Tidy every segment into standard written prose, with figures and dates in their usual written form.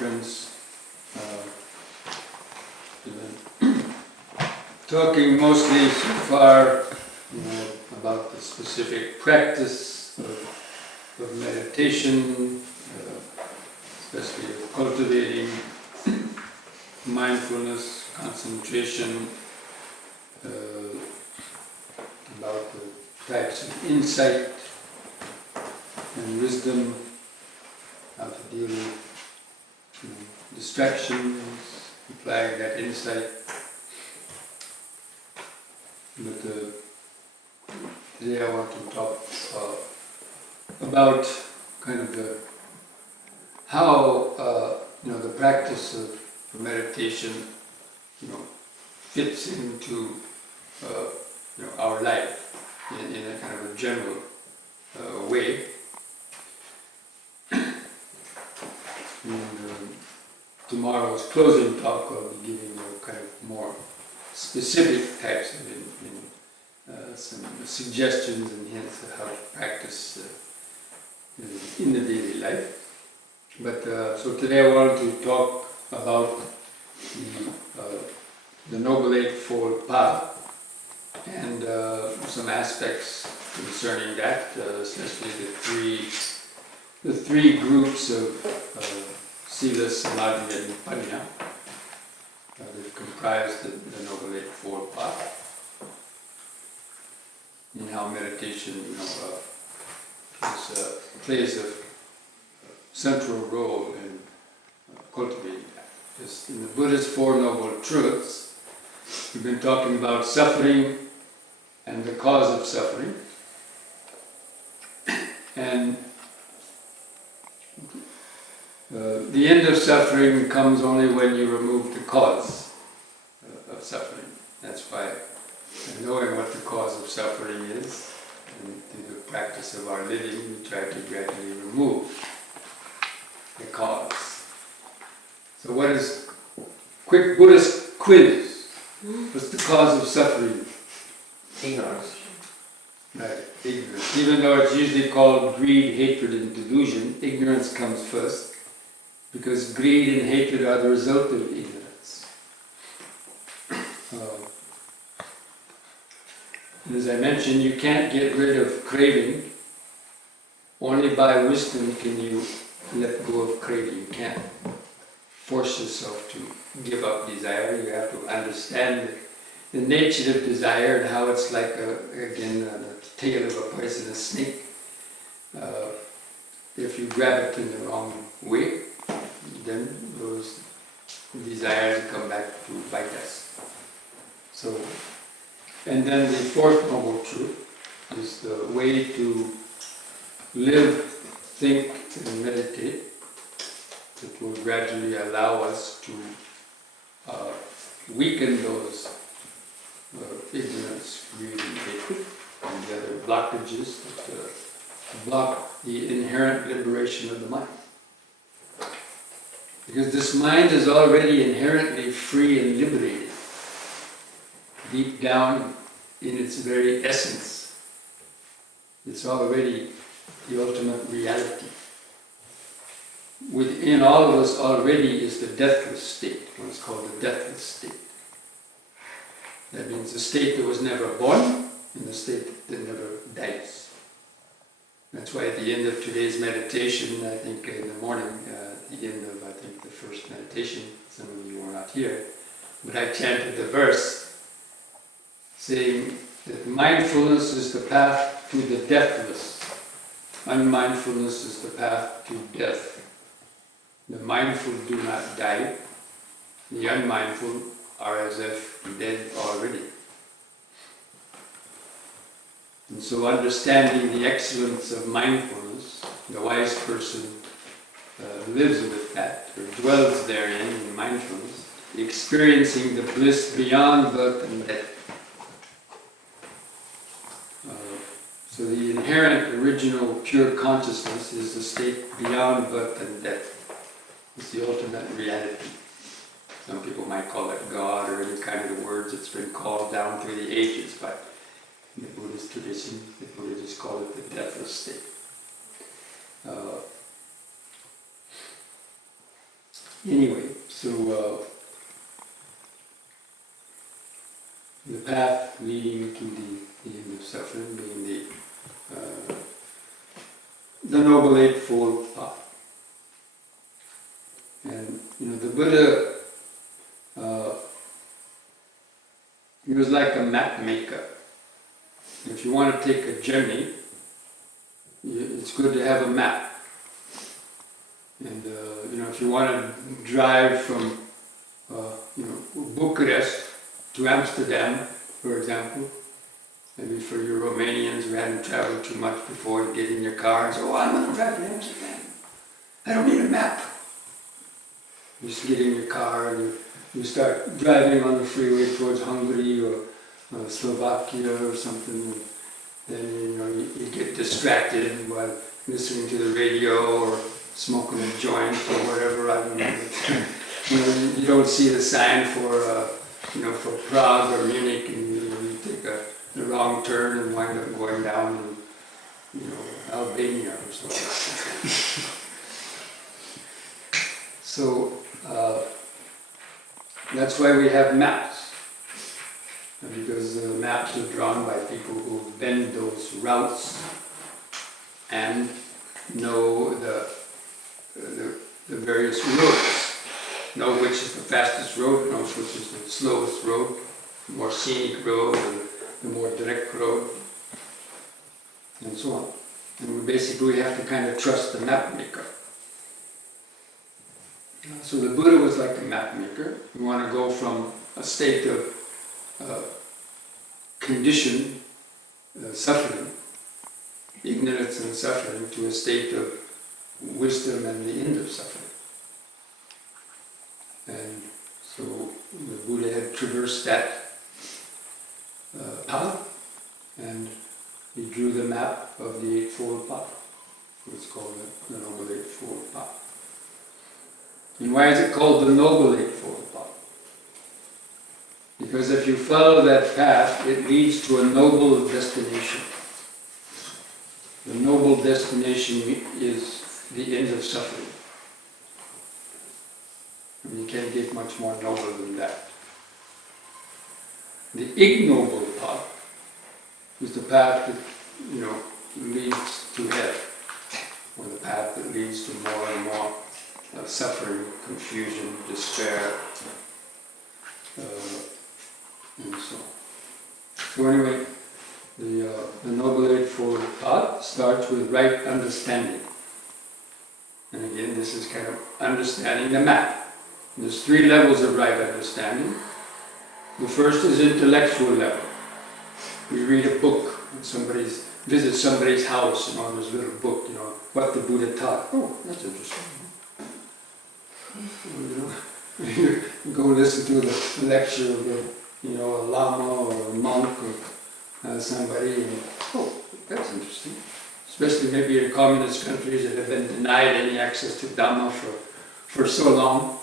conference, talking mostly so far about the specific practice of meditation, especially of cultivating mindfulness, concentration, about the types of insight and wisdom, how to deal with distractions, applying that insight. But today I want to talk about kind of how the practice of meditation fits into our life in a kind of a general way. And tomorrow's closing talk I'll be giving kind of more specific types of some suggestions and hints of how to practice in the daily life. But so today I wanted to talk about the Noble Eightfold Path and some aspects concerning that, especially the three groups of Sila, Samadhi, and Panya that comprise the Noble Eightfold Path, and how meditation plays a central role in cultivating that. Just in the Buddha's Four Noble Truths, we've been talking about suffering and the cause of suffering, and the end of suffering comes only when you remove the cause of suffering. That's why knowing what the cause of suffering is, and through the practice of our living, we try to gradually remove the cause. So what is, quick Buddhist quiz, what's the cause of suffering? Ignorance. Right, ignorance. Even though it's usually called greed, hatred, and delusion, ignorance comes first, because greed and hatred are the result of ignorance. And as I mentioned, you can't get rid of craving. Only by wisdom can you let go of craving. You can't force yourself to give up desire. You have to understand the nature of desire and how it's like, the tail of a poisonous snake. If you grab it in the wrong way, then those desires come back to bite us. So, and then the fourth noble truth is the way to live, think, and meditate that will gradually allow us to weaken those ignorance, greed, and hatred, and the other blockages that block the inherent liberation of the mind. Because this mind is already inherently free and liberated, deep down in its very essence. It's already the ultimate reality. Within all of us already is the deathless state, what's called the deathless state. That means the state that was never born and the state that never dies. That's why at the end of today's meditation, I think in the morning, at the end of, I think, the first meditation, some of you were not here, but I chanted the verse saying that mindfulness is the path to the deathless. Unmindfulness is the path to death. The mindful do not die. The unmindful are as if dead already. And so understanding the excellence of mindfulness, the wise person lives with that, or dwells therein in mindfulness, experiencing the bliss beyond birth and death. So the inherent, original, pure consciousness is the state beyond birth and death. It's the ultimate reality. Some people might call it God or any kind of the words it's been called down through the ages, but in the Buddhist tradition, the Buddhists call it the deathless state. Anyway, so the path leading to the end of suffering being the Noble Eightfold Path. And the Buddha, he was like a map maker. If you want to take a journey, it's good to have a map. And if you want to drive from Bucharest to Amsterdam, for example, maybe for you Romanians who hadn't traveled too much before, to get in your car and say, "Oh, I'm going to drive to Amsterdam. I don't need a map." You just get in your car and you start driving on the freeway towards Hungary or Slovakia or something, and then you get distracted while listening to the radio or smoking a joint or whatever. I don't know. You don't see the sign for Prague or Munich, and you take the wrong turn and wind up going down in Albania or something. So that's why we have maps, because the maps are drawn by people who bend those routes and know the various roads, know which is the fastest road, know which is the slowest road, the more scenic road, and the more direct road, and so on. And we have to kind of trust the map maker. So the Buddha was like a map maker. We want to go from a state of conditioned suffering, ignorance and suffering, to a state of wisdom and the end of suffering. And so the Buddha had traversed that path, and he drew the map of the Eightfold Path. It's called the Noble Eightfold Path. And why is it called the Noble Eightfold Path? Because if you follow that path, it leads to a noble destination. The noble destination is the end of suffering. You can't get much more noble than that. The ignoble path is the path that leads to hell, or the path that leads to more and more suffering, confusion, despair, and so on. So anyway, the Noble Eightfold Path starts with right understanding. And again, this is kind of understanding the map. There's 3 levels of right understanding. The first is intellectual level. We read a book, and visit somebody's house, there's a little book, what the Buddha taught. Oh, that's interesting. You go listen to the lecture of a lama or a monk or somebody, and oh, that's interesting. Especially maybe in communist countries that have been denied any access to Dhamma for so long.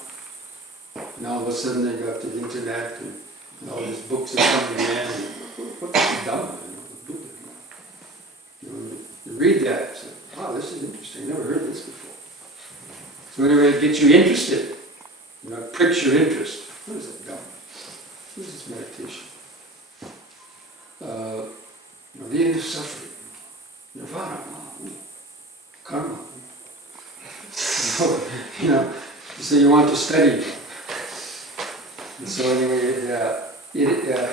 And all of a sudden they got the internet and all these books are coming in. And what's the Dhamma? The Buddha. You read that and say, wow, this is interesting. Never heard this before. So anyway, it gets you interested. It pricks your interest. What is that Dhamma? What is this meditation? The end of suffering. Nirvana, karma. So you want to study. And so anyway, it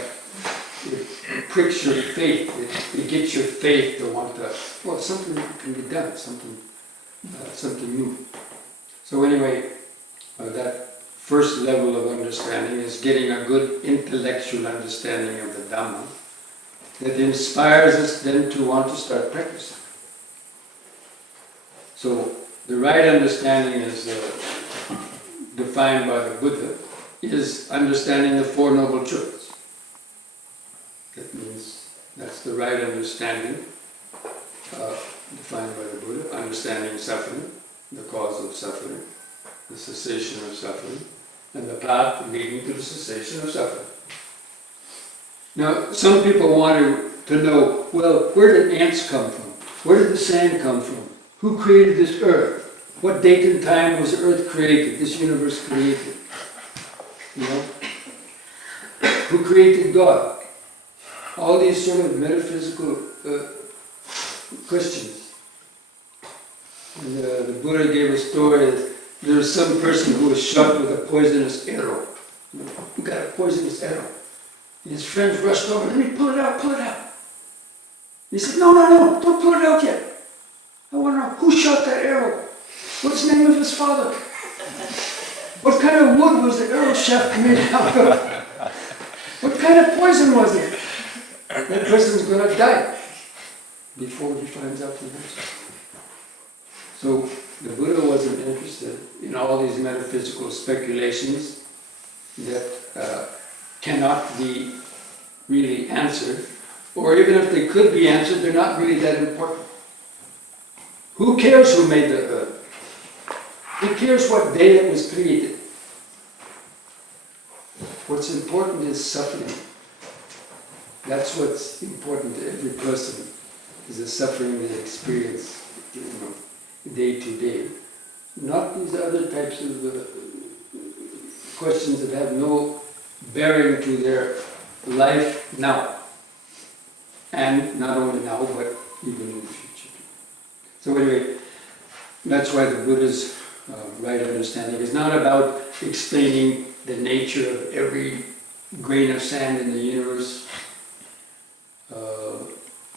pricks your faith. It gets your faith to want to. Well, something can be done. Something new. So anyway, that first level of understanding is getting a good intellectual understanding of the Dhamma that inspires us then to want to start practicing. So the right understanding is defined by the Buddha is understanding the Four Noble Truths. That means that's the right understanding defined by the Buddha, understanding suffering, the cause of suffering, the cessation of suffering, and the path leading to the cessation of suffering. Now, some people want to know, well, where did ants come from? Where did the sand come from? Who created this earth? what date and time was Earth created, this universe created? You know? Who created God? All these sort of metaphysical questions. And the Buddha gave a story that there was some person who was shot with a poisonous arrow. Who got a poisonous arrow? And his friends rushed over, let me pull it out, pull it out. He said, no, don't pull it out yet. I want to know who shot that arrow? What's the name of his father? What kind of wood was the arrow shaft made out of? What kind of poison was it? That person's going to die before he finds out the answer. So the Buddha wasn't interested in all these metaphysical speculations that cannot be really answered, or even if they could be answered, they're not really that important. Who cares who made the earth? Who cares what day it was created? What's important is suffering. That's what's important to every person, is the suffering they experience, day to day. Not these other types of questions that have no bearing to their life now. And not only now, but even in the future. So anyway, that's why the Buddha's right understanding is not about explaining the nature of every grain of sand in the universe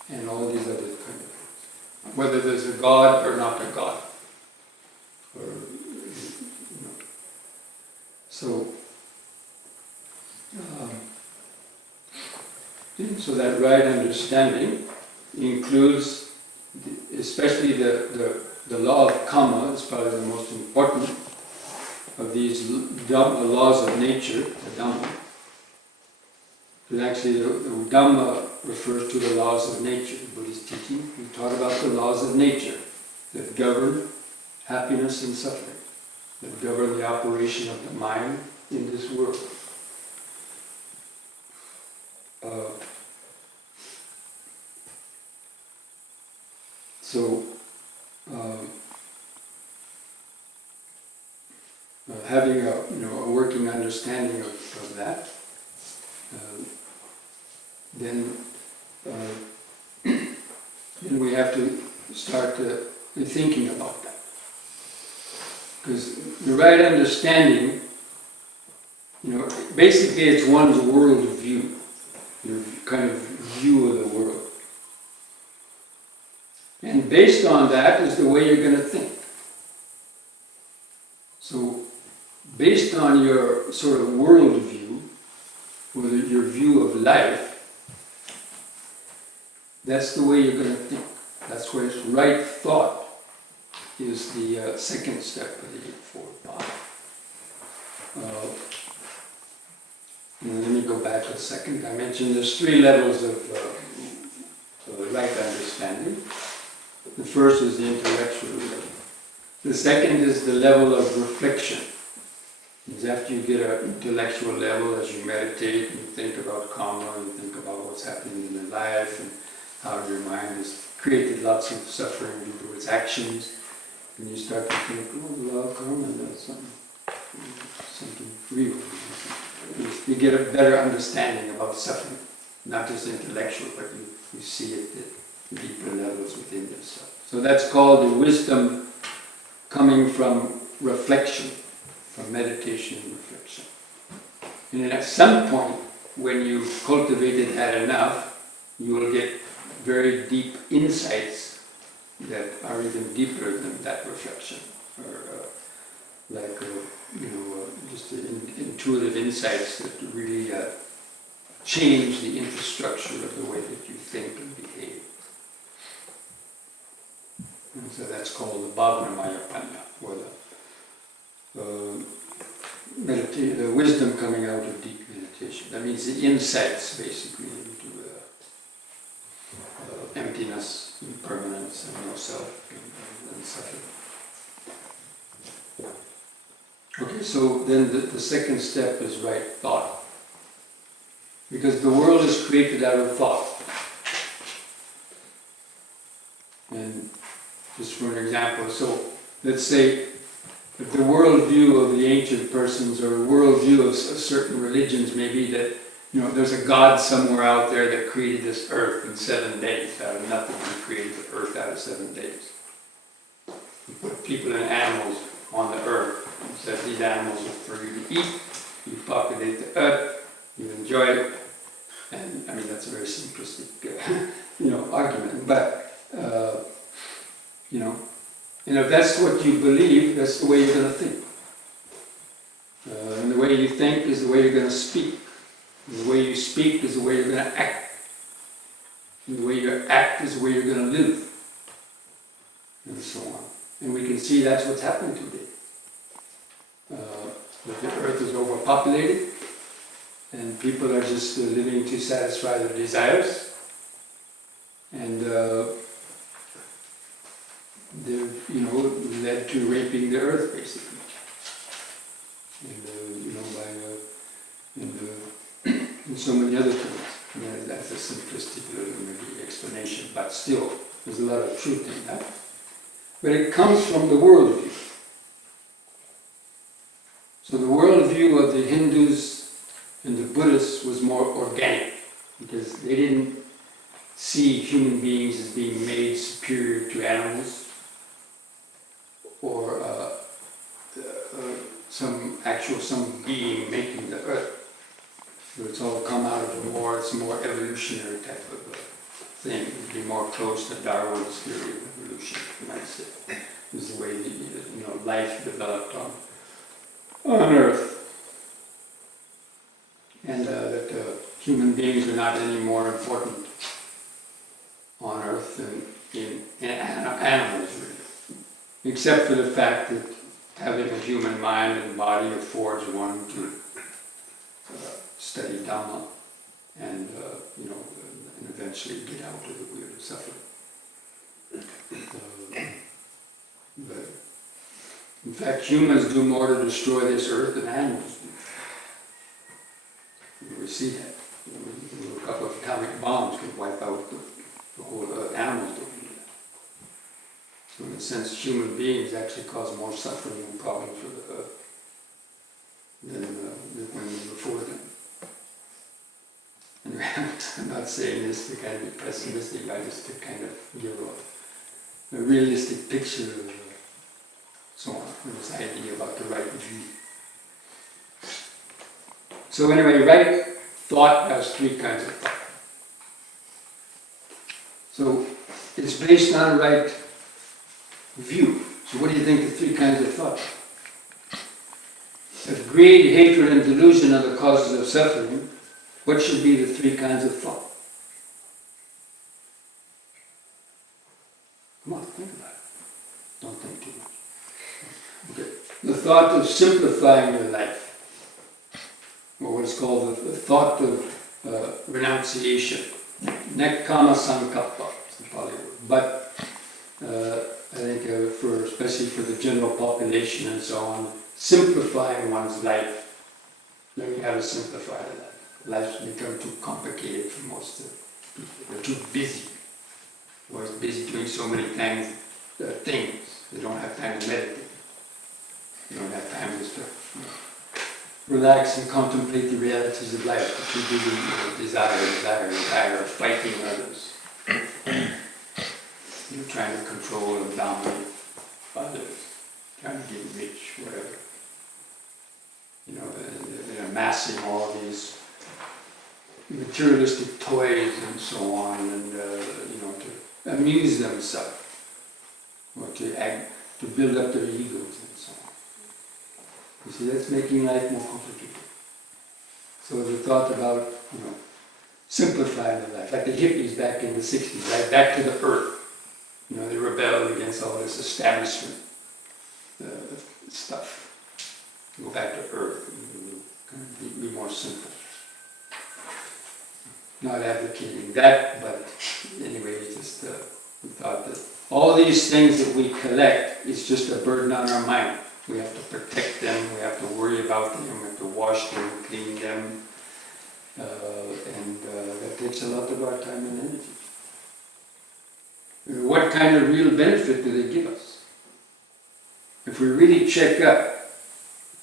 and all these other kind of things. Whether there's a God or not a God. Or, So, so that right understanding includes, especially the law of karma is probably the most important of these laws of nature, the Dhamma. And actually the Dhamma refers to the laws of nature. The Buddhist teaching, we taught about the laws of nature that govern happiness and suffering, that govern the operation of the mind in this world. Having a working understanding of that, then we have to start thinking about that. Because the right understanding, basically it's one's world view, your kind of view of the world. And based on that is the way you're going to think. So, based on your sort of world view, or your view of life, that's the way you're going to think. That's where it's right thought is the second step of the Eightfold Path. Let me go back a second. I mentioned there's 3 levels of right understanding. The first is the intellectual level. The second is the level of reflection. It's after you get an intellectual level, as you meditate and you think about karma, and you think about what's happening in your life and how your mind has created lots of suffering due to its actions, and you start to think, the law of karma, that's something real. You get a better understanding about suffering, not just intellectual, but you see it at deeper levels within yourself. So that's called the wisdom coming from reflection, from meditation and reflection. And then at some point, when you've cultivated that enough, you will get very deep insights that are even deeper than that reflection, or just intuitive insights that really change the infrastructure of the way that you think and behave. And so that's called the Bhavana or the wisdom coming out of deep meditation. That means the insights, basically, into emptiness, impermanence, and no self, and suffering. Okay, so then the second step is right thought. Because the world is created out of thought. And just for an example, so let's say, that the worldview of the ancient persons or worldview of certain religions may be that, there's a God somewhere out there that created this earth in 7 days. Out of nothing, he created the earth out of 7 days. He put people and animals on the earth and said these animals are for you to eat. You populate the earth, you enjoy it. And I mean, that's a very simplistic, argument. But, and if that's what you believe, that's the way you're going to think. And the way you think is the way you're going to speak. And the way you speak is the way you're going to act. And the way you act is the way you're going to live. And so on. And we can see that's what's happening today. That the earth is overpopulated, and people are just living to satisfy their desires. And they're, led to raping the earth, basically. And so many other things. And that's a simplistic maybe explanation, but still, there's a lot of truth in that. But it comes from the worldview. So the worldview of the Hindus and the Buddhists was more organic, because they didn't see human beings as being made superior to animals, or some being making the earth. So it's all come out of it's more evolutionary type of thing. It would be more close to Darwin's theory of evolution, you might say. Is the way that life developed on Earth, and that human beings are not any more important on Earth than in animals, really. Except for the fact that having a human mind and body affords one to study Dhamma and and eventually get out of the wheel of suffering. But in fact, humans do more to destroy this earth than animals do. We see that. A couple of atomic bombs can wipe out the whole earth. Animals don't do that. So in a sense, human beings actually cause more suffering and problems for the earth than when before them. And I'm not saying this to kind of be pessimistic, I just to kind of give a realistic picture of so on, this idea about the right view. So anyway, right thought has 3 kinds of thought. So it's based on right view. So what do you think the 3 kinds of thought are? If greed, hatred, and delusion are the causes of suffering, what should be the 3 kinds of thought? Come on, think about it. Don't think too much. Okay. The thought of simplifying your life, or what is called the thought of renunciation, nekkhamma sankappa, is the Pali word. But I think especially for the general population and so on, simplifying one's life, learning how to simplify the life. Life's become too complicated for most of people. They're too busy. They're always busy doing so many things. They don't have time to meditate. They don't have time just to relax and contemplate the realities of life. They're too busy with desire, fighting others. You're trying to control and dominate others, trying to get rich, whatever. They're amassing all these materialistic toys and so on, and to amuse themselves, or to build up their egos and so on. You see, that's making life more complicated. So the thought about simplifying the life, like the hippies back in the 60s, right? Back to the earth. They rebelled against all this establishment stuff. Go back to earth and kind of be more simple. Not advocating that, but anyway, it's just we thought that all these things that we collect is just a burden on our mind. We have to protect them, we have to worry about them, we have to wash them, clean them, and that takes a lot of our time and energy. What kind of real benefit do they give us? if we really check up,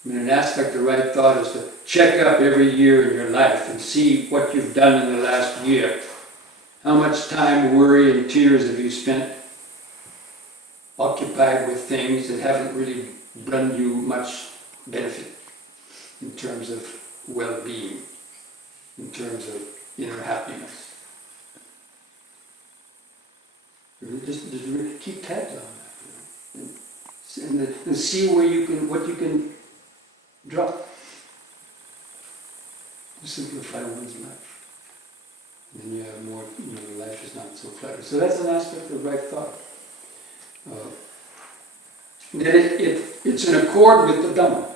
I mean, an aspect of right thought is to check up every year in your life and see what you've done in the last year. How much time, worry, and tears have you spent occupied with things that haven't really done you much benefit in terms of well-being, in terms of inner happiness. Just really keep tabs on that, and see where you can, what you can drop to simplify one's life. And then you have more, life is not so cluttered. So that's an aspect of right thought. That it's in accord with the Dhamma.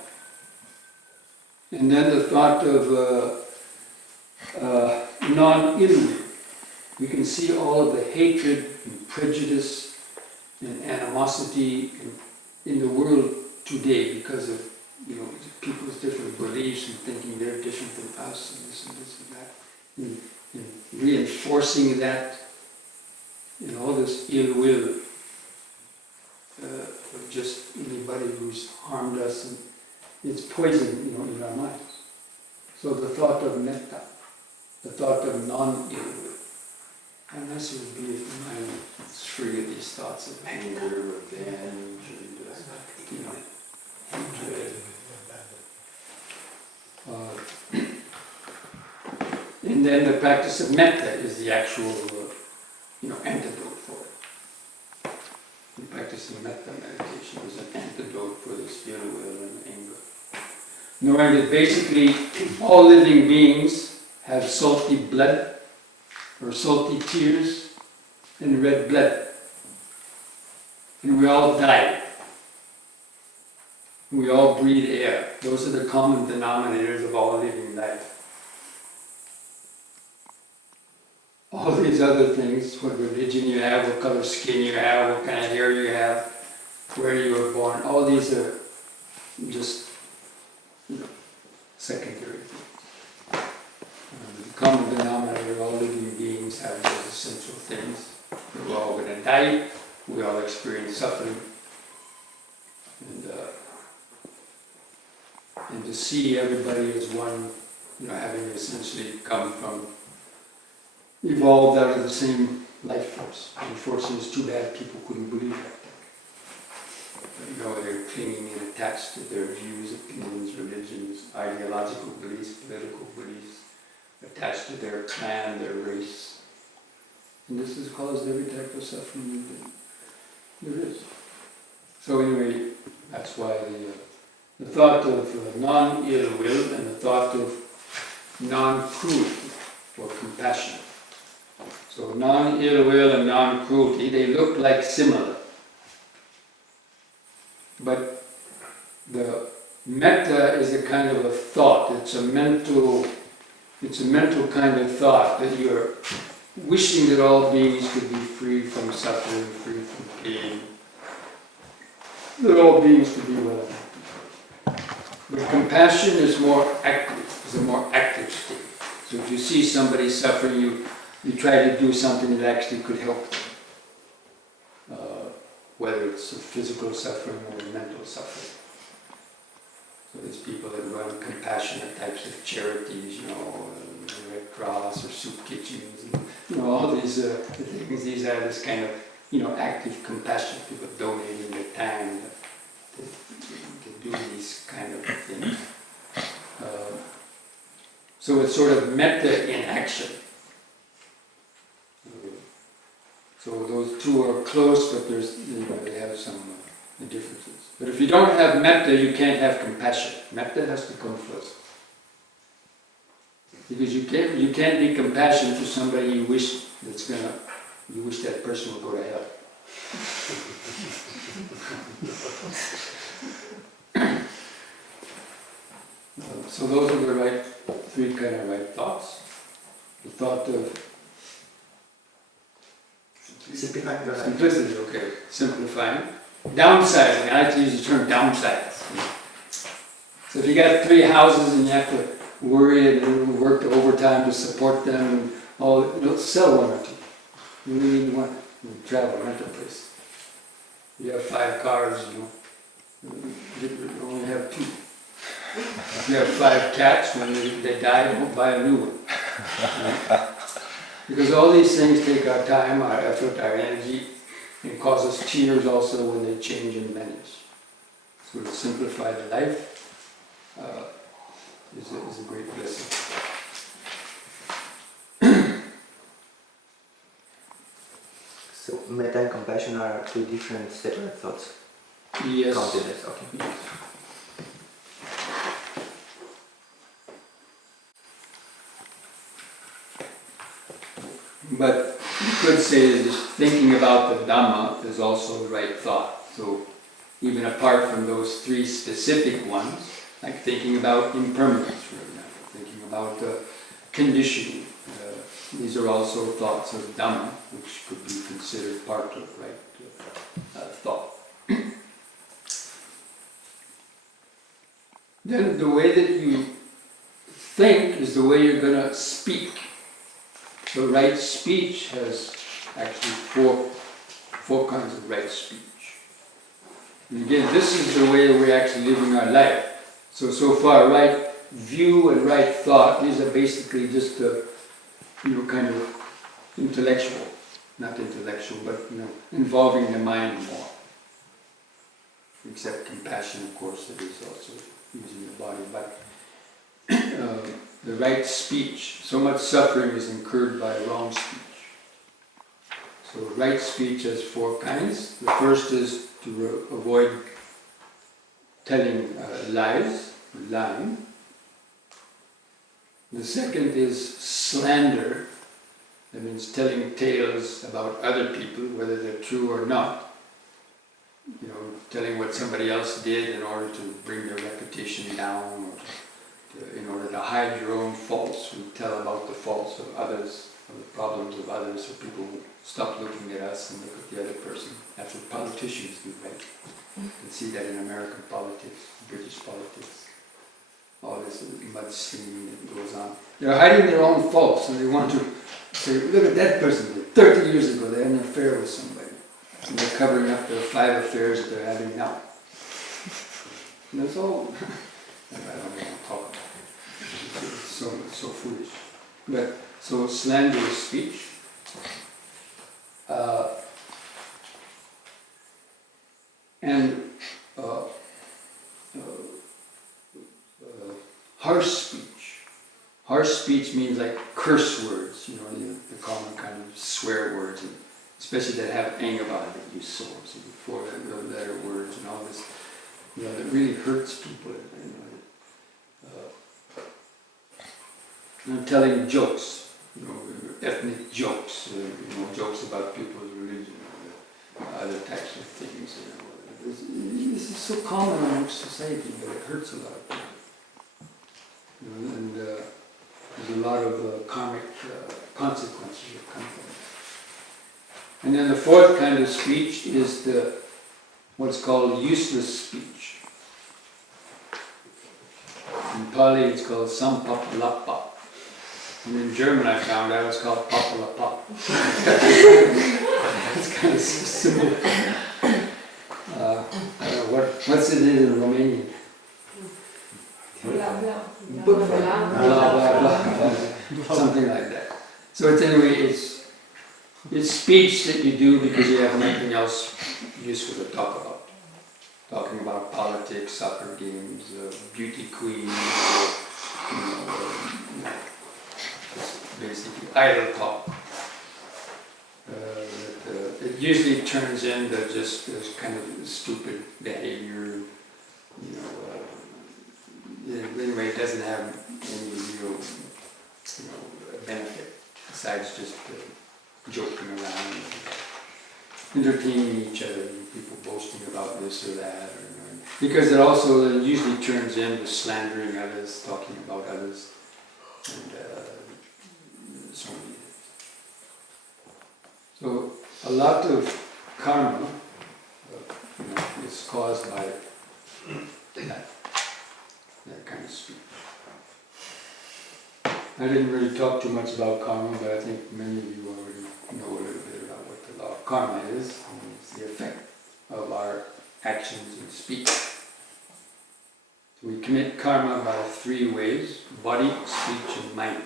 And then the thought of non-ill will. We can see all of the hatred and prejudice and animosity in the world today because of people's different beliefs and thinking they're different than us and this and this and that. And reinforcing that and all this ill will of just anybody who's harmed us, and it's poison, in our minds. So the thought of metta, the thought of non-ill will. How nice it would be if the mind is free of these thoughts of anger, revenge, and hatred. And then the practice of metta is the actual, antidote for it. The practice of metta meditation is an antidote for this ill will and anger. Knowing that basically all living beings have salty blood, or salty tears, and red blood. And we all die. We all breathe air. Those are the common denominators of all living life. All these other things, what religion you have, what color skin you have, what kind of hair you have, where you were born, all these are just secondary things. The common denominator, all living beings have those essential things. We're all going to die, we all experience suffering. And to see everybody as one, having essentially come from, evolved out of the same life force. Unfortunately, it's too bad people couldn't believe that. They're clinging and attached to their views, opinions, religions, ideological beliefs, political beliefs, attached to their clan, their race. And this has caused every type of suffering there is. So anyway, that's why the thought of non-ill will and the thought of non-cruelty or compassion. So non-ill will and non-cruelty, they look like similar. But the metta is a kind of a thought. It's a mental kind of thought that you're wishing that all beings could be free from suffering, free from pain, that all beings could be well. But compassion is more active, is a more active state. So if you see somebody suffering, you try to do something that actually could help them. Whether it's physical suffering or mental suffering. So there's people that run compassionate types of charities, the Red Cross or soup kitchens, and, all these things. These are this kind of, active compassion. People donating their time to do these kind of things. So it's sort of metta in action. So those two are close, but there's, they have some differences. But if you don't have metta, you can't have compassion. Metta has to come first. Because you can't be compassionate to somebody you wish that person would go to hell. So those are the three kind of right thoughts. The thought of simplicity, okay. Simplifying. Downsizing. I like to use the term downsize. So if you got 3 houses and you have to worry and work overtime to support them and all, sell 1 or 2. You really need 1. You travel, rent a place. You have 5 cars, You only have 2. If you have 5 cats, when they die, don't buy a new one. Right? Because all these things take our time, our effort, our energy, and cause us tears also when they change and vanish. So to simplify the life is a great blessing. So metta and compassion are 2 different separate thoughts. Yes. Counted as, okay. Yes. But you could say that thinking about the Dhamma is also the right thought. So even apart from those 3 specific ones, like thinking about impermanence, for example, thinking about conditioning, these are also thoughts of Dhamma, which could be considered part of right thought. Then the way that you think is the way you're going to speak. So right speech has actually four kinds of right speech. And again, this is the way we're actually living our life. So far, right view and right thought, these are basically just kind of intellectual, not intellectual, but involving the mind more. Except compassion, of course, that is also using the body. But the right speech, so much suffering is incurred by wrong speech. So right speech has 4 kinds. The first is to avoid telling lies, lying. The second is slander. That means telling tales about other people, whether they're true or not. Telling what somebody else did in order to bring their reputation down, or in order to hide your own faults. We tell about the faults of others, or the problems of others, so people stop looking at us and look at the other person. That's what politicians do, right? You can see that in American politics, British politics. All this mudslinging that goes on. They're hiding their own faults, and they want to say, look at that person, 30 years ago they had an affair with somebody. And they're covering up their 5 affairs that they're having now. And that's all. I don't want to talk about it. It's so foolish. But so slanderous speech. And harsh speech. Harsh speech means like curse words, the common kind of swear words, and especially that have ang about it, that use swords, and 4-letter words and all this, that really hurts people. Telling jokes, ethnic jokes, jokes about people's religion, other types of things. This is so common in our society, but it hurts a lot of people. And there's a lot of karmic consequences that come from it. And then the 4th kind of speech is what's called useless speech. In Pali it's called sampapalapa. And in German I found out it's called papalapa. It's kind of similar. I don't know, what's it in Romanian? Blah, blah, blah. Something like that. So it's speech that you do because you have nothing else useful to talk about. Talking about politics, soccer games, beauty queens, basically idle talk. It usually turns into just this kind of stupid behavior, anyway, it doesn't have any real, benefit besides just joking around, entertaining each other, people boasting about this or that, because it also usually turns into slandering others, talking about others, and so many things. So a lot of karma, is caused by that kind of speech. I didn't really talk too much about karma, but I think many of you already know a little bit about what the law of karma is. And it's the effect of our actions and speech. So we commit karma by three ways: body, speech, and mind.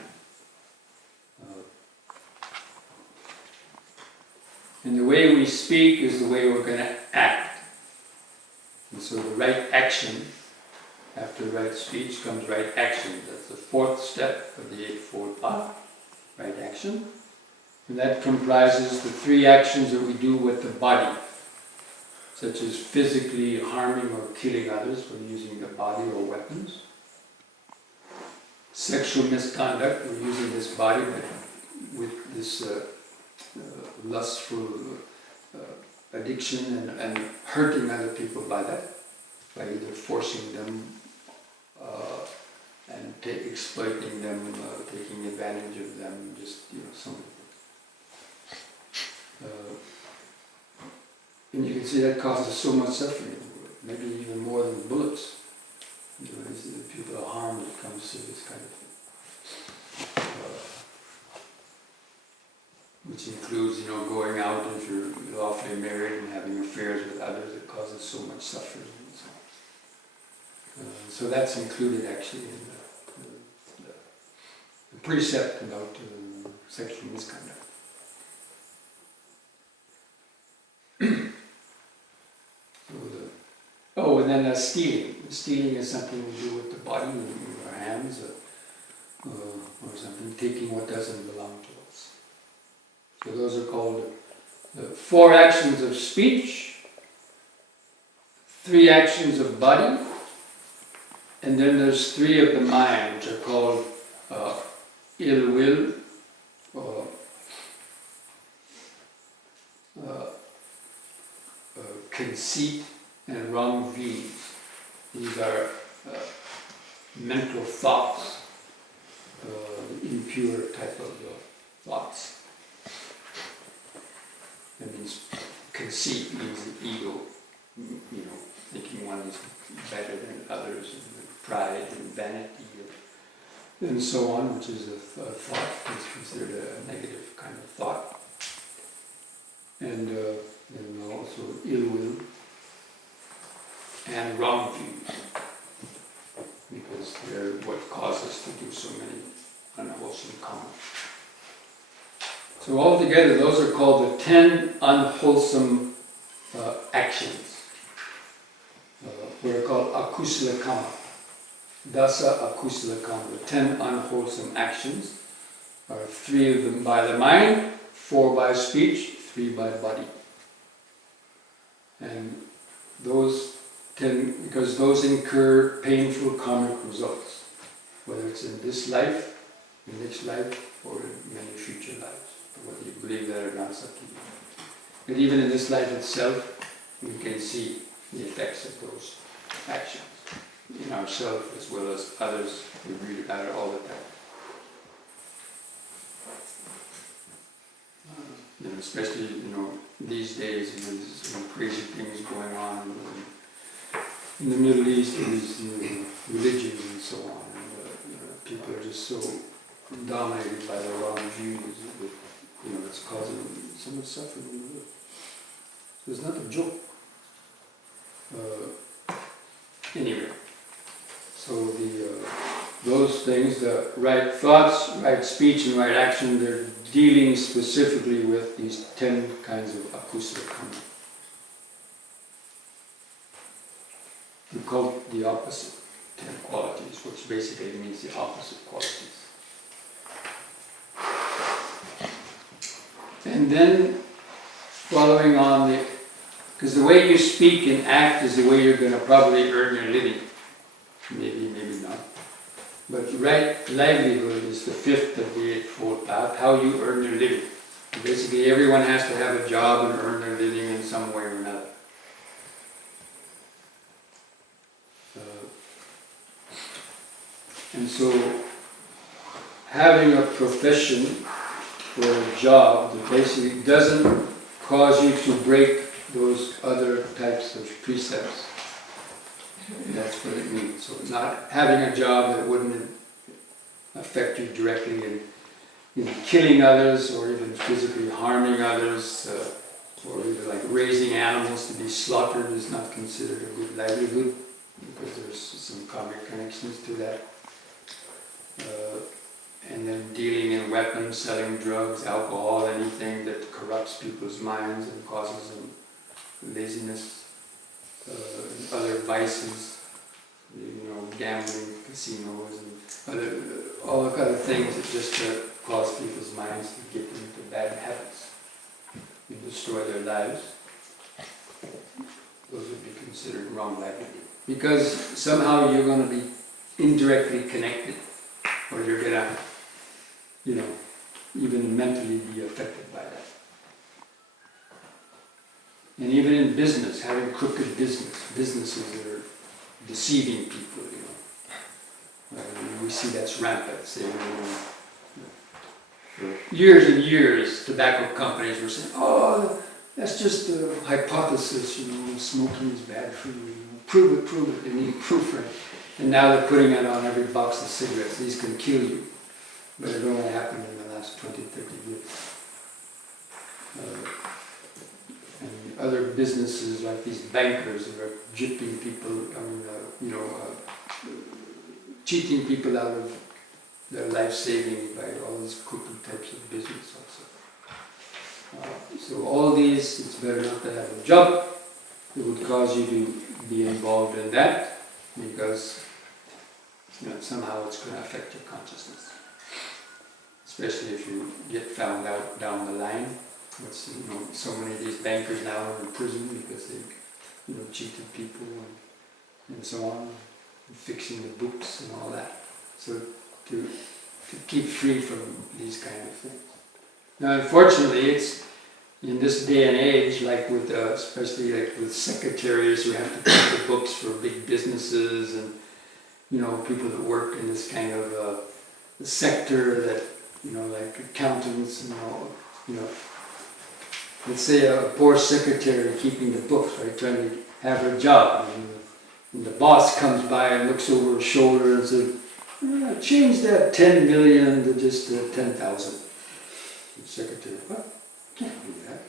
And the way we speak is the way we're going to act. And so the right action, after right speech comes right action. That's the fourth step of the Eightfold Path, right action. And that comprises the three actions that we do with the body, such as physically harming or killing others for using the body or weapons. Sexual misconduct, we're using this body but with this lustful addiction and hurting other people by that, by either forcing them and exploiting them, taking advantage of them, just some. And you can see that causes so much suffering in the world, maybe even more than bullets. People are harmed when it comes to this kind of thing. Which includes, going out if you're lawfully married and having affairs with others. It causes so much suffering. And so that's included actually in the precept about sexual misconduct. And then stealing. Stealing is something we do with the body, with our hands, or something, taking what doesn't belong to us. So those are called the 4 actions of speech, 3 actions of body, and then there's 3 of the mind, which are called ill will, conceit, and wrong views. These are mental thoughts, impure type of thoughts. That means conceit means the ego, thinking one is better than others, and pride and vanity, and so on, which is a thought. It's considered a negative kind of thought. And also ill will and wrong views, because they're what cause us to do so many unwholesome comments. So altogether, those are called the 10 unwholesome actions. What are called akusala kama. Dasa akusala kama. The 10 unwholesome actions are 3 of them by the mind, 4 by speech, 3 by body. And those 10, because those incur painful karmic results, whether it's in this life, in next life, or in many future lives. Whether you believe that or not is up to you. But even in this life itself, we can see the effects of those actions in ourselves as well as others. We read about it all the time. Especially these days, there's some crazy things going on in the Middle East, and these religions and so on. And, people are just so dominated by the wrong views that it's causing so much suffering in the world. So it's not a joke. Anyway, so those things, the right thoughts, right speech, and right action, they're dealing specifically with these 10 kinds of akusala karma. We call it the opposite 10 qualities, which basically means the opposite qualities. And then, following on because the way you speak and act is the way you're going to probably earn your living. Maybe, maybe not. But right livelihood is the 5th of the Eightfold Path, how you earn your living. Basically, everyone has to have a job and earn their living in some way or another. And so, having a profession or a job that basically doesn't cause you to break those other types of precepts. That's what it means. So not having a job that wouldn't affect you directly in killing others or even physically harming others, or either like raising animals to be slaughtered is not considered a good livelihood, because there's some karmic connections to that. And then dealing in weapons, selling drugs, alcohol, anything that corrupts people's minds and causes them laziness, and other vices, gambling, casinos, and all other things that just cause people's minds to get into bad habits and destroy their lives. Those would be considered wrong livelihood. Because somehow you're going to be indirectly connected, or you're going to, even mentally be affected by that. And even in business, having crooked businesses that are deceiving people, we see that's rampant. Say, years and years, tobacco companies were saying, "Oh, that's just a hypothesis. Smoking is bad for you. Prove it. They need proof for it." And now they're putting it on every box of cigarettes. These can kill you, but it only happened in the last 20, 30 years. And other businesses like these bankers who are gypping people, cheating people out of their life savings by all these crooked types of business also. So all these, it's better not to have a job. It would cause you to be involved in that, because somehow it's going to affect your consciousness. Especially if you get found out down the line. So many of these bankers now are in prison because they cheated people and so on, and fixing the books and all that. So to keep free from these kind of things. Now unfortunately, it's in this day and age, like with especially like with secretaries who have to keep the books for big businesses, and people that work in this kind of sector that like accountants and all, let's say a poor secretary keeping the books, right, trying to have her job, and the boss comes by and looks over her shoulder and says, "Change that 10 million to just 10,000. The secretary, "What? Can't do that.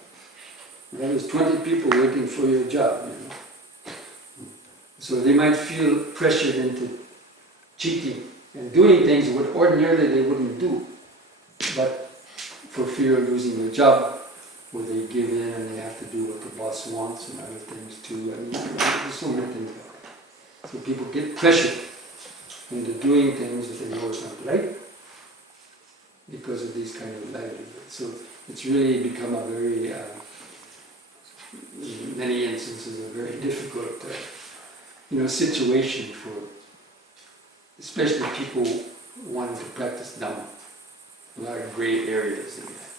Well, there's 20 people waiting for your job, So they might feel pressured into cheating and doing things what ordinarily they wouldn't do, but for fear of losing their job, where they give in and they have to do what the boss wants and other things too. There's so many things about it. So people get pressured into doing things that they know is not right because of these kind of livelihoods. So it's really become a very, in many instances, a very difficult situation for especially people wanting to practice Dhamma. A lot of gray areas in that.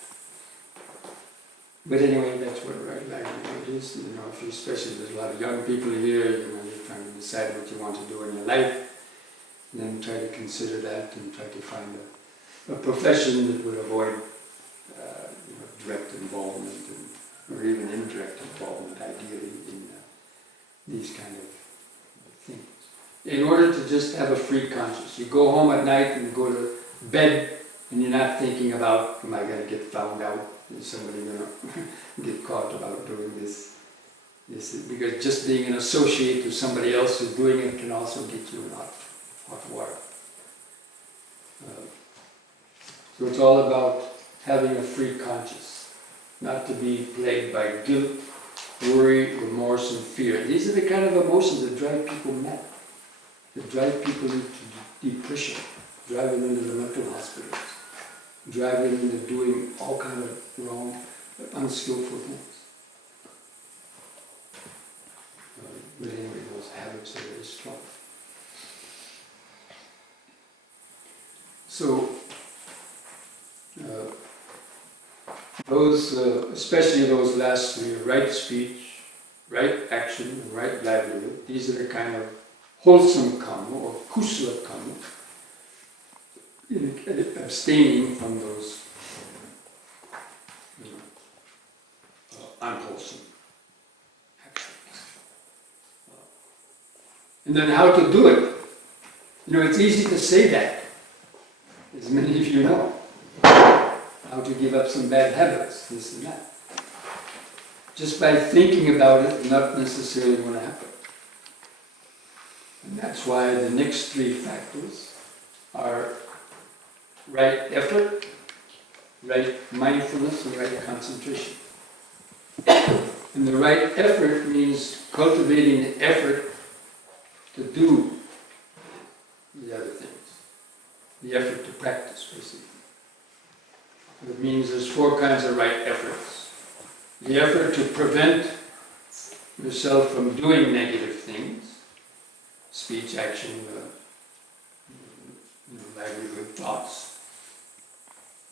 But anyway, that's what right livelihood is. If you, especially there's a lot of young people here, you're trying to decide what you want to do in your life, and then try to consider that and try to find a profession that would avoid direct involvement or even indirect involvement, ideally, in these kind of things. In order to just have a free conscience, you go home at night and go to bed, and you're not thinking about, am I going to get found out? Is somebody going to get caught about doing this? Because just being an associate with somebody else who's doing it can also get you in hot water. So it's all about having a free conscience, not to be plagued by guilt, worry, remorse, and fear. These are the kind of emotions that drive people mad, that drive people into depression, drive them into the mental hospitals, drive them into doing all kind of wrong, unskillful things. But anyway, those habits are very strong. So, especially those last three, right speech, right action, and right livelihood, these are the kind of wholesome karma, or kusala karma, abstaining from those unwholesome actions. And then how to do it. It's easy to say that, as many of you know. How to give up some bad habits, this and that. just by thinking about it, not necessarily going to happen. And that's why the next three factors are right effort, right mindfulness, and right concentration. And the right effort means cultivating the effort to do the other things. The effort to practice, basically. It means there's four kinds of right efforts. The effort to prevent yourself from doing negative things, speech, action, livelihood, thoughts.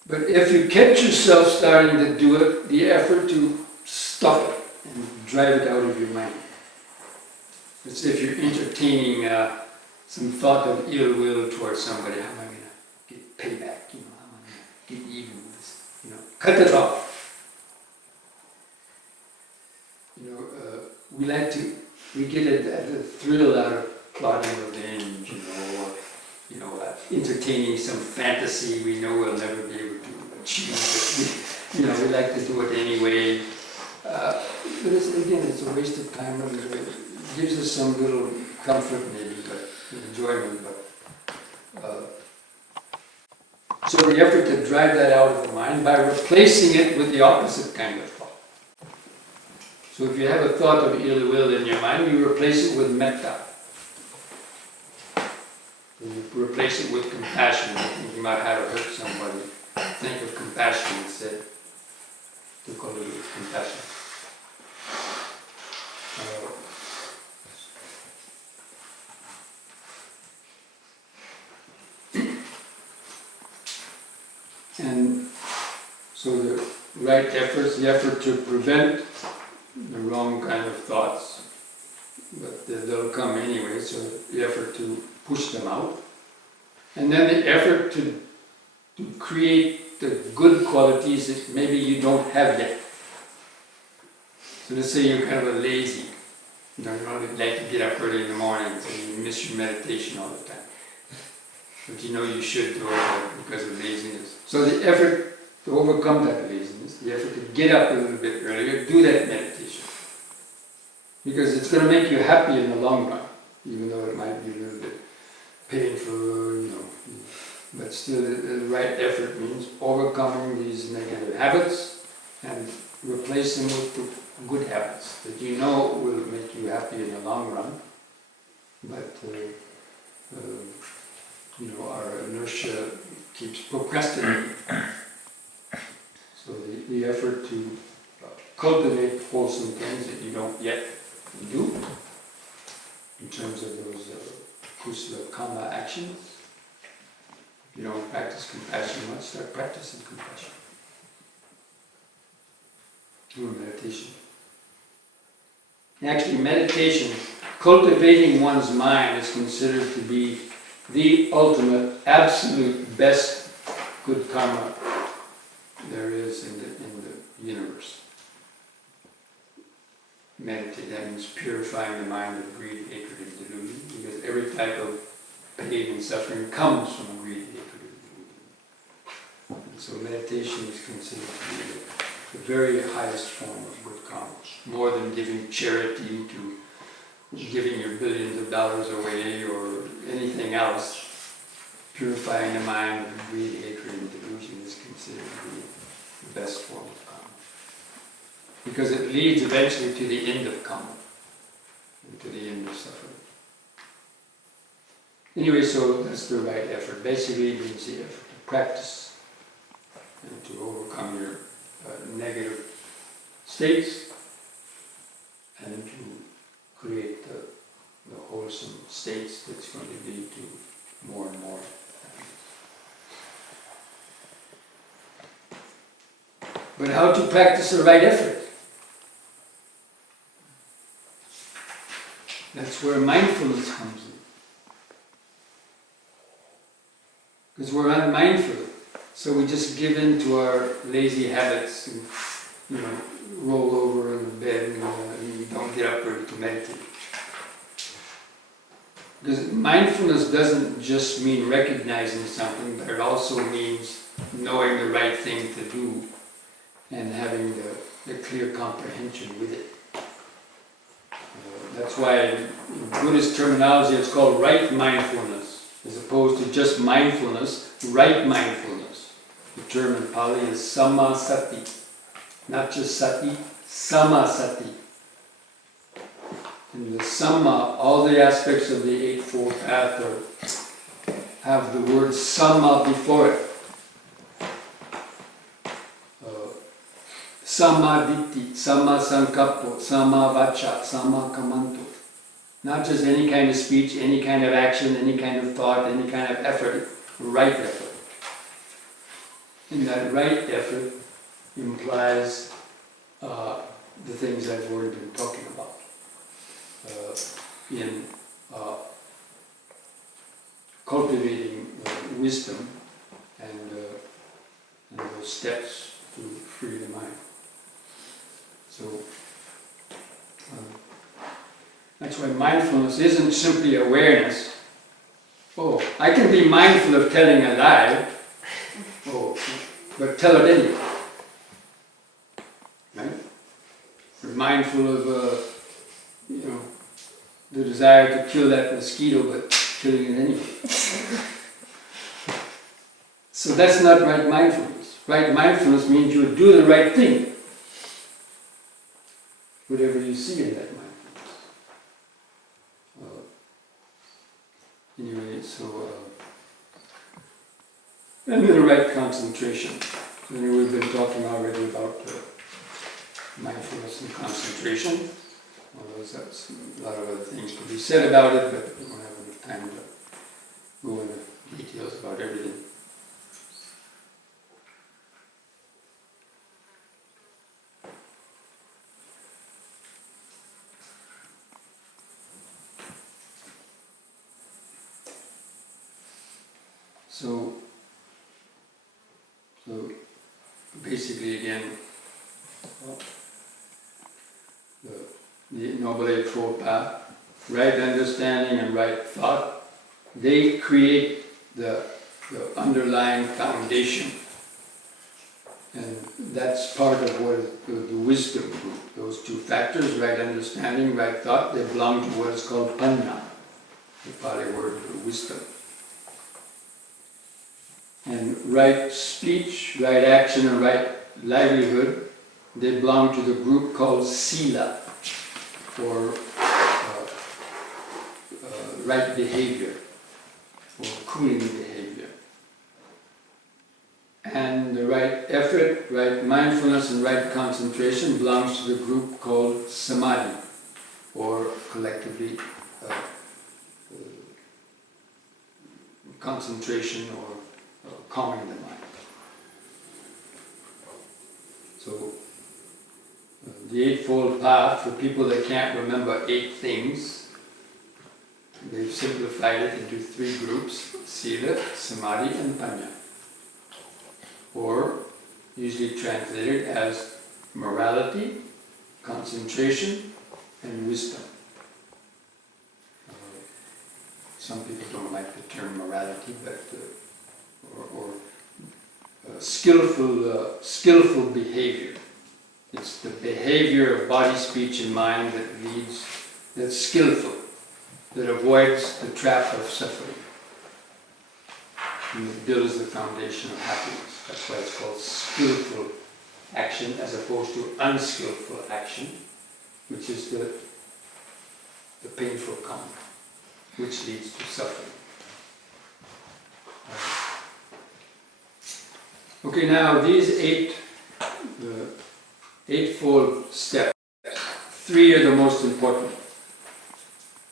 But if you catch yourself starting to do it, the effort to stop it and drive it out of your mind. It's if you're entertaining some thought of ill will towards somebody. How am I going to get payback? How am I going to get even with this? Cut it off. We get a thrill out of plotting revenge, or entertaining some fantasy we know we'll never be able to achieve. But we like to do it anyway. But it's a waste of time. It gives us some little comfort, maybe, but enjoyment. So the effort to drive that out of the mind by replacing it with the opposite kind of thought. So if you have a thought of ill will in your mind, you replace it with metta. You replace it with compassion. Thinking about how to hurt somebody. Think of compassion instead. To cultivate compassion. And so the right efforts, the effort to prevent the wrong kind of thoughts, but they'll come anyway, so the effort to push them out. And then the effort to create the good qualities that maybe you don't have yet. So let's say you're kind of a lazy, you don't like to get up early in the morning, so you miss your meditation all the time. But you should do it because of laziness. So the effort to overcome that laziness, the effort to get up a little bit earlier, do that meditation. Because it's going to make you happy in the long run, even though it might be a little bit painful, But still, the right effort means overcoming these negative habits and replace them with the good habits that will make you happy in the long run. But our inertia keeps procrastinating. So the effort to cultivate wholesome things that you don't yet do, in terms of those kusala karma actions. If you don't practice compassion much, start practicing compassion. Do meditation. Actually, meditation, cultivating one's mind, is considered to be the ultimate, absolute best good karma there is in the universe. Meditate, that means purifying the mind of greed, hatred, and delusion, because every type of pain and suffering comes from greed, hatred, and delusion. And so meditation is considered to be the very highest form of good karma, more than giving charity, to giving your billions of dollars away or anything else. Purifying the mind of greed, hatred, and delusion is considered to be the best form of karma. Because it leads eventually to the end of karma, and to the end of suffering. Anyway, so that's the right effort. Basically, it means the effort to practice and to overcome your negative states and to create the wholesome states that's going to lead to more and more happiness. But how to practice the right effort? That's where mindfulness comes in. Because we're unmindful, so we just give in to our lazy habits and roll over in the bed and you don't get up ready to meditate. Because mindfulness doesn't just mean recognizing something, but it also means knowing the right thing to do and having the a clear comprehension with it. That's why in Buddhist terminology it's called right mindfulness, as opposed to just mindfulness, right mindfulness. The term in Pali is samma sati, not just sati, samma sati. In the samma, all the aspects of the Eightfold Path have the word samma before it. Samma ditti, samma sankappo, samma vacha, samma kamanto. Not just any kind of speech, any kind of action, any kind of thought, any kind of effort, right effort. And that right effort implies the things I've already been talking about. In cultivating wisdom and those steps to free the mind. So that's why mindfulness isn't simply awareness. Oh, I can be mindful of telling a lie, but tell it anyway. Right? We're mindful of the desire to kill that mosquito, but killing it anyway. So that's not right mindfulness. Right mindfulness means you do the right thing, whatever you see in that mindfulness. Anyway, so and then the right concentration. And we've been talking already about mindfulness and concentration. Although there's a lot of other things to be said about it, but we don't have enough time to go into details about everything. So basically again, the Noble Eightfold Path, right understanding and right thought, they create the underlying foundation. And that's part of what is the wisdom group. Those two factors, right understanding, right thought, they belong to what is called panna, the Pali word for wisdom. And right speech, right action, and right livelihood, they belong to the group called sila, or right behavior, or cooling behavior. And the right effort, right mindfulness, and right concentration belongs to the group called samadhi, or collectively concentration or calming the mind. So the Eightfold Path, for people that can't remember 8 things, they've simplified it into 3 groups: Sila, Samadhi, and Panya. Or usually translated as morality, concentration, and wisdom. Some people don't like the term morality, but skillful behavior. It's the behavior of body, speech, and mind that's skillful, that avoids the trap of suffering, and that builds the foundation of happiness. That's why it's called skillful action as opposed to unskillful action, which is the painful karma, which leads to suffering. Okay, now these 8 eightfold steps, 3 are the most important.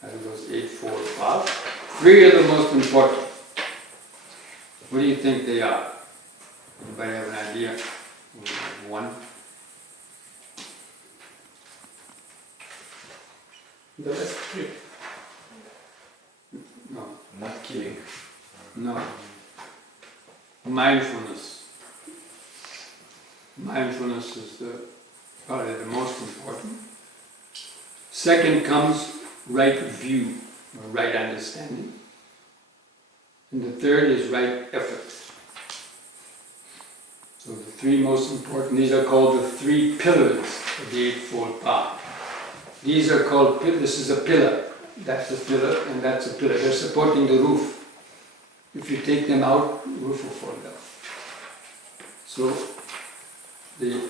Out of those 8-fold paths, 3 are the most important. What do you think they are? Anybody have an idea? 1? The rest 3. No. Not killing. No. Mindfulness. Mindfulness is probably the most important. Second comes right view, or right understanding. And the third is right effort. So the three most important, these are called the three pillars of the Eightfold Path. These are called, this is a pillar, that's a pillar, and that's a pillar. They're supporting the roof. If you take them out, the roof will fall down. So the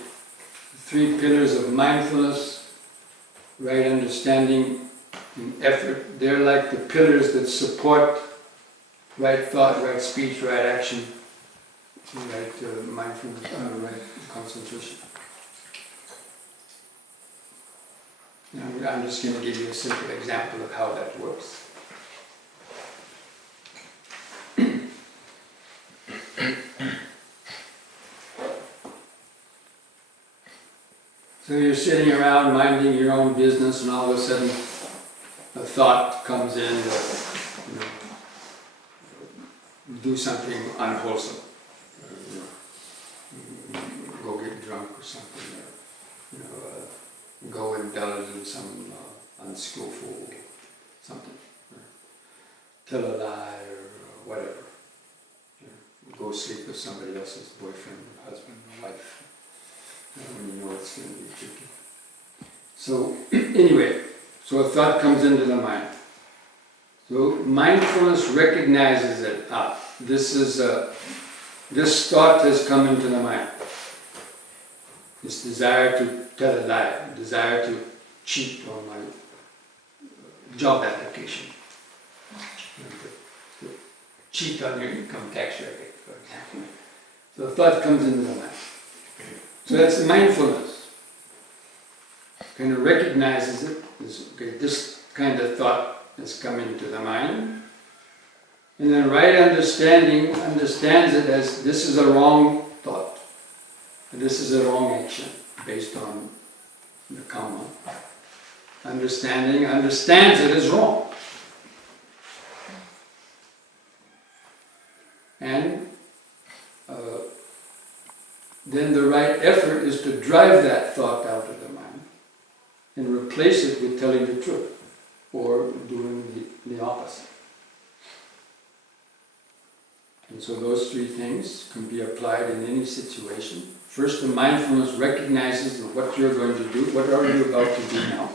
three pillars of mindfulness, right understanding, and effort, they're like the pillars that support right thought, right speech, right action, right mindfulness, right concentration. Now, I'm just going to give you a simple example of how that works. So you're sitting around minding your own business, and all of a sudden a thought comes in that, do something unwholesome, go get drunk or something, or go indulge in some unskillful something, tell a lie or whatever, go sleep with somebody else's boyfriend, or husband, or wife. When you know it's going to be tricky. So anyway, so a thought comes into the mind. So mindfulness recognizes that this thought has come into the mind. This desire to tell a lie, desire to cheat on my job application, to cheat on your income tax record, for example. So a thought comes into the mind. So that's mindfulness. Kind of recognizes it. This kind of thought has come into the mind. And then right understanding understands it as this is a wrong thought. And this is a wrong action based on the karma. Understanding understands it as wrong. And then the right effort is to drive that thought out of the mind and replace it with telling the truth or doing the opposite. And so those three things can be applied in any situation. First, the mindfulness recognizes what you're going to do, what are you about to do now,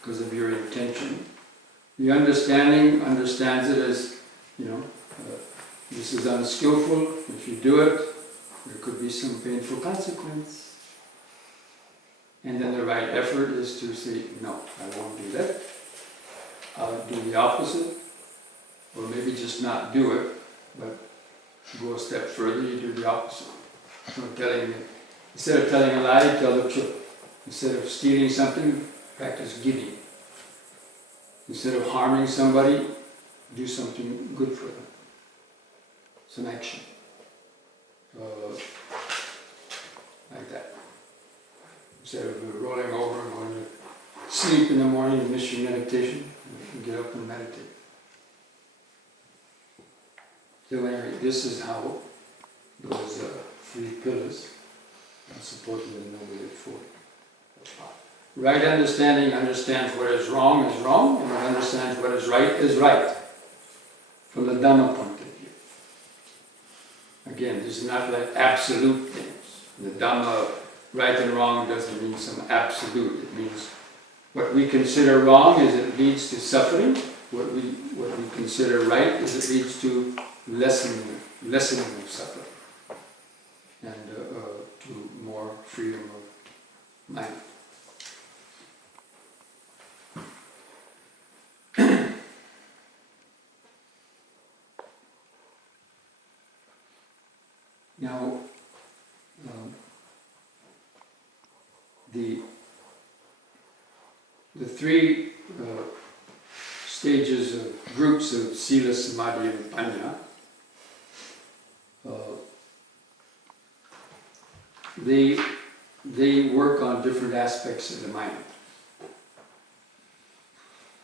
because of your intention. The understanding understands it as, this is unskillful, if you do it, there could be some painful consequence. And then the right effort is to say, no, I won't do that. I'll do the opposite. Or maybe just not do it, but go a step further, you do the opposite. So instead of telling a lie, you tell the truth. Instead of stealing something, practice giving. Instead of harming somebody, do something good for them. Some action. Like that. Instead of rolling over and going to sleep in the morning and miss your meditation, you get up and meditate. So anyway, this is how those three pillars are supported in the Noble Eightfold. Right understanding understands what is wrong, and what understands what is right, from the Dhamma point of view. Again, this is not like absolute things. The Dhamma, right and wrong, doesn't mean some absolute. It means what we consider wrong is it leads to suffering. What we consider right is it leads to lessening of suffering and to more freedom of mind. Now, the three stages of groups of Sila, Samadhi, and Panya, they work on different aspects of the mind.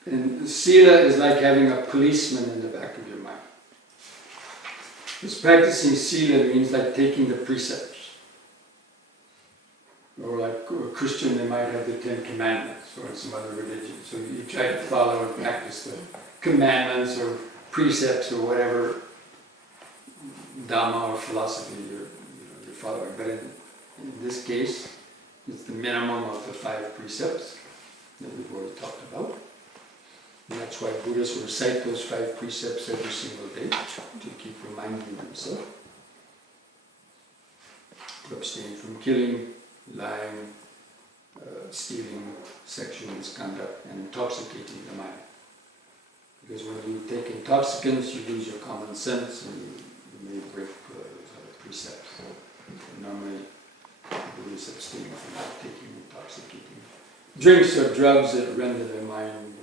And Sila is like having a policeman in the back of your mind. Because practicing Sila means like taking the precepts. Or like a Christian, they might have the 10 Commandments, or in some other religion. So you try to follow and practice the commandments or precepts or whatever Dhamma or philosophy you're following. But in this case, it's the minimum of the 5 precepts that we've already talked about. And that's why Buddhists recite those 5 precepts every single day to keep reminding themselves. To abstain from killing, lying, stealing, sexual misconduct, and intoxicating the mind. Because when you take intoxicants, you lose your common sense and you may break those other precepts. Normally, Buddhists abstain from not taking intoxicating drinks or drugs that render their mind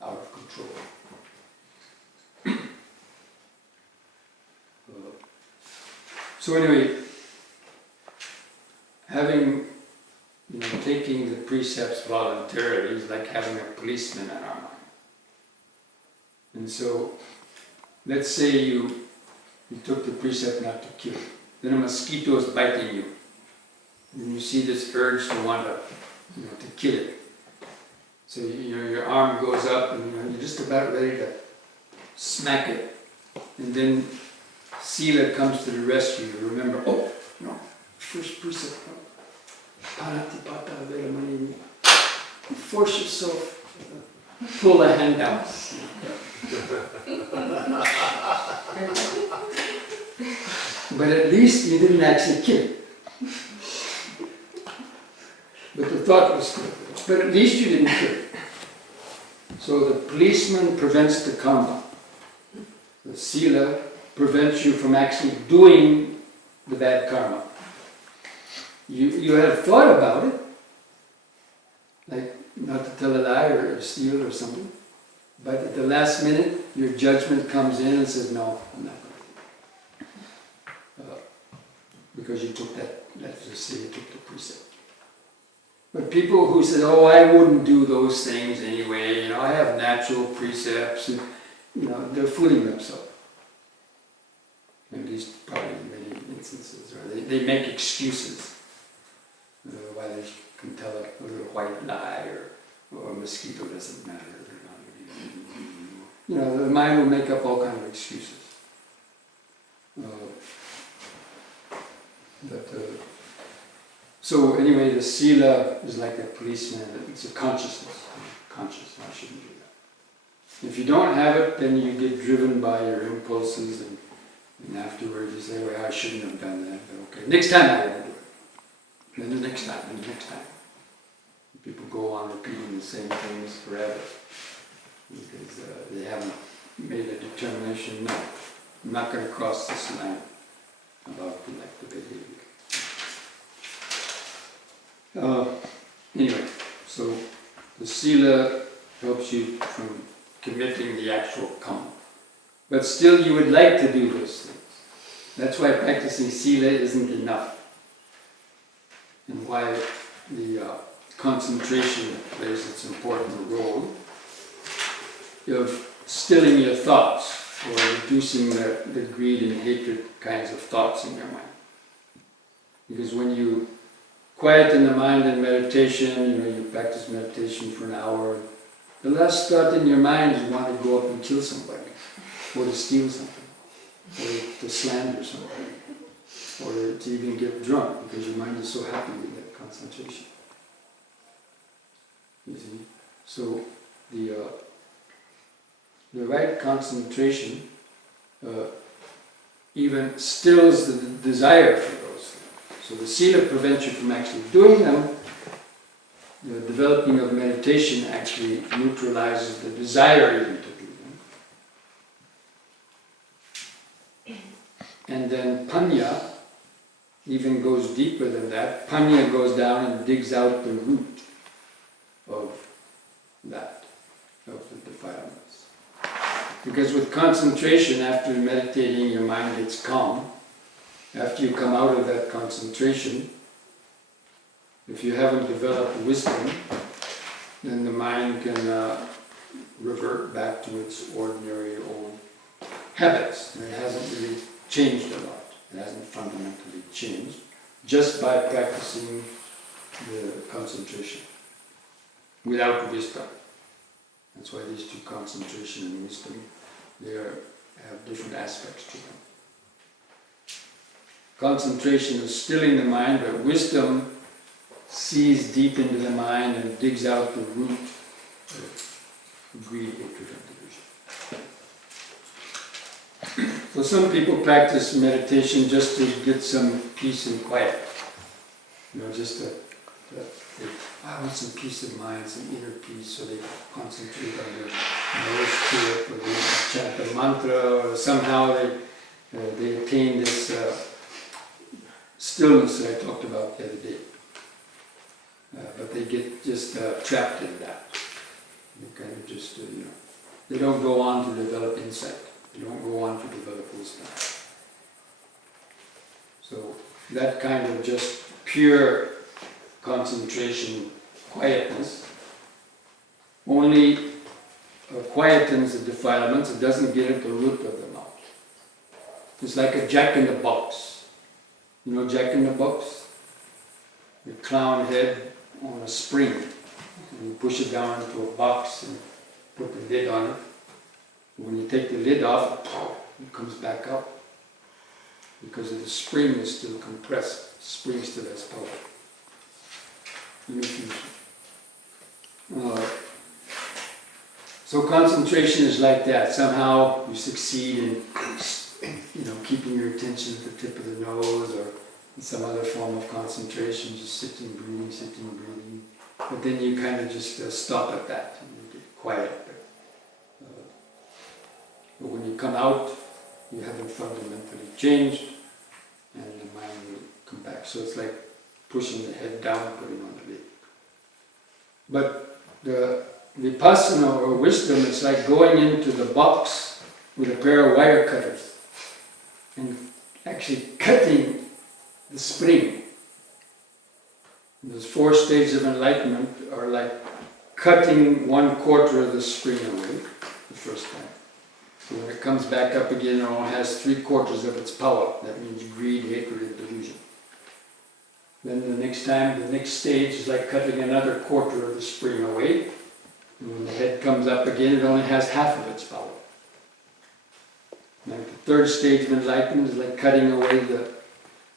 out of control. So anyway, having, taking the precepts voluntarily is like having a policeman in our mind. And so, let's say you took the precept not to kill. Then a mosquito is biting you. And you see this urge to want to kill it. So your arm goes up and you're just about ready to smack it. And then Sila comes to the rescue. You remember, first precept. Panatipata Veramani. Force yourself. Pull the hand down. But at least you didn't actually kill it. But the thought was good. But at least you didn't kill it. So the policeman prevents the karma. The sila prevents you from actually doing the bad karma. You have thought about it, like not to tell a lie or steal or something, but at the last minute your judgment comes in and says, no, I'm not going to. Because you took that, let's just say you took the precept. But people who say, I wouldn't do those things anyway, I have natural precepts, and, they're fooling themselves. At least probably in many instances. Or they make excuses. Why they can tell a little white lie or a mosquito doesn't matter. The mind will make up all kinds of excuses. So anyway, the sila is like a policeman. It's a consciousness. Conscious, I shouldn't do that. If you don't have it, then you get driven by your impulses, and afterwards you say, well, I shouldn't have done that, but okay, next time I won't do it. And then the next time, and the next time. People go on repeating the same things forever because they haven't made a determination, no, I'm not going to cross this line about collective behavior. Anyway, so the sila helps you from committing the actual karma. But still you would like to do those things. That's why practicing sila isn't enough. And why the concentration plays its important role of stilling your thoughts or reducing the greed and hatred kinds of thoughts in your mind. Because when you quieten the mind in meditation, you practice meditation for an hour, the last thought in your mind is you want to go up and kill somebody, or to steal something, or to slander somebody, or to even get drunk because your mind is so happy with that concentration. You see? So the right concentration even stills the desire for those things. So the sila prevents you from actually doing them. The developing of meditation actually neutralizes the desire even to do them. And then panya even goes deeper than that. Panya goes down and digs out the root of that, of the defilements. Because with concentration, after meditating, your mind gets calm. After you come out of that concentration, if you haven't developed wisdom, then the mind can revert back to its ordinary old habits. And it hasn't really changed a lot. It hasn't fundamentally changed just by practicing the concentration without wisdom. That's why these two, concentration and wisdom, they have different aspects to them. concentration is stilling the mind, but wisdom sees deep into the mind and digs out the root of greed, hatred, and delusion. So some people practice meditation just to get some peace and quiet. Just to I want some peace of mind, some inner peace, so they concentrate on their nose tip, or they chant a mantra, or somehow they attain this stillness that I talked about the other day. But they get just trapped in that. They kind of just, they don't go on to develop insight. They don't go on to develop wisdom. So that kind of just pure concentration, quietness, only quietens the defilements. It doesn't get at the root of the mouth. It's like a jack in the box. You know jack in the box? The clown head on a spring. And you push it down into a box and put the lid on it. When you take the lid off, it comes back up. Because the spring is still compressed. The spring still has power. So concentration is like that. Somehow you succeed in, keeping your attention at the tip of the nose, or in some other form of concentration, just sitting, breathing. But then you kind of just stop at that and you get quiet. But when you come out, you haven't fundamentally changed, and the mind will come back. So it's like pushing the head down, putting on the lid. But the vipassana or wisdom is like going into the box with a pair of wire cutters and actually cutting the spring. Those 4 stages of enlightenment are like cutting 1/4 of the spring away the first time. So when it comes back up again, it only has 3/4 of its power. That means greed, hatred, and delusion. Then the next time, the next stage is like cutting another 1/4 of the spring away. And when the head comes up again, it only has half of its power. Like the 3rd stage of enlightenment is like cutting away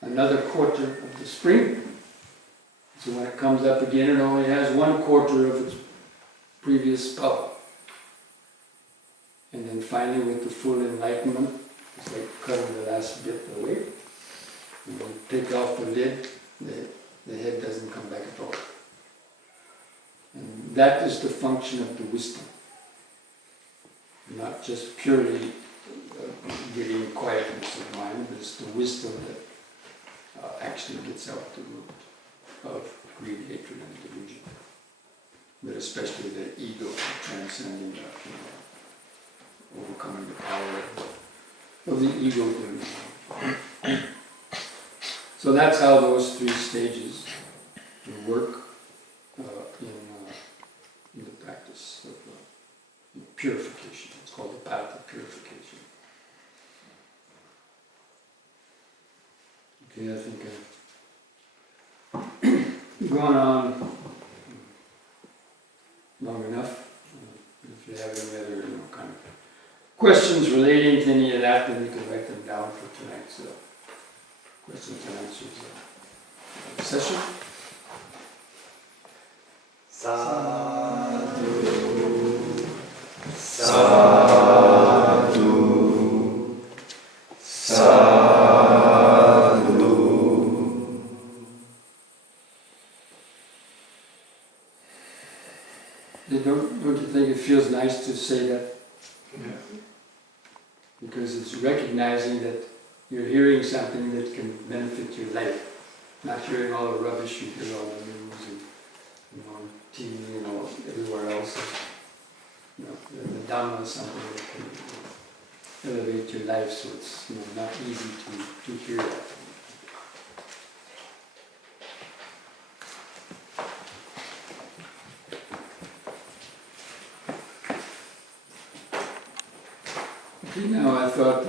another 1/4 of the spring. So when it comes up again, it only has 1/4 of its previous power. And then finally, with the full enlightenment, it's like cutting the last bit away. And when you take off the lid, the head doesn't come back at all. And that is the function of the wisdom. Not just purely getting quietness of mind, but it's the wisdom that actually gets out the root of greed, hatred, and delusion. But especially the ego, transcending that, overcoming the power of the ego delusion. So that's how those 3 stages work in the practice of purification. It's called the path of purification. Okay, I think I've gone on long enough. If you have any other kind of questions relating to any of that, then you can write them down for tonight's questions and answers session. Sadhu, Sadhu, Sadhu. Don't you think it feels nice to say that? Yeah. Because it's recognizing that you're hearing something that can benefit your life, not hearing all the rubbish you hear on the news and on TV and everywhere else. The Dhamma is something that can elevate your life, so it's not easy to hear that. Okay, now I thought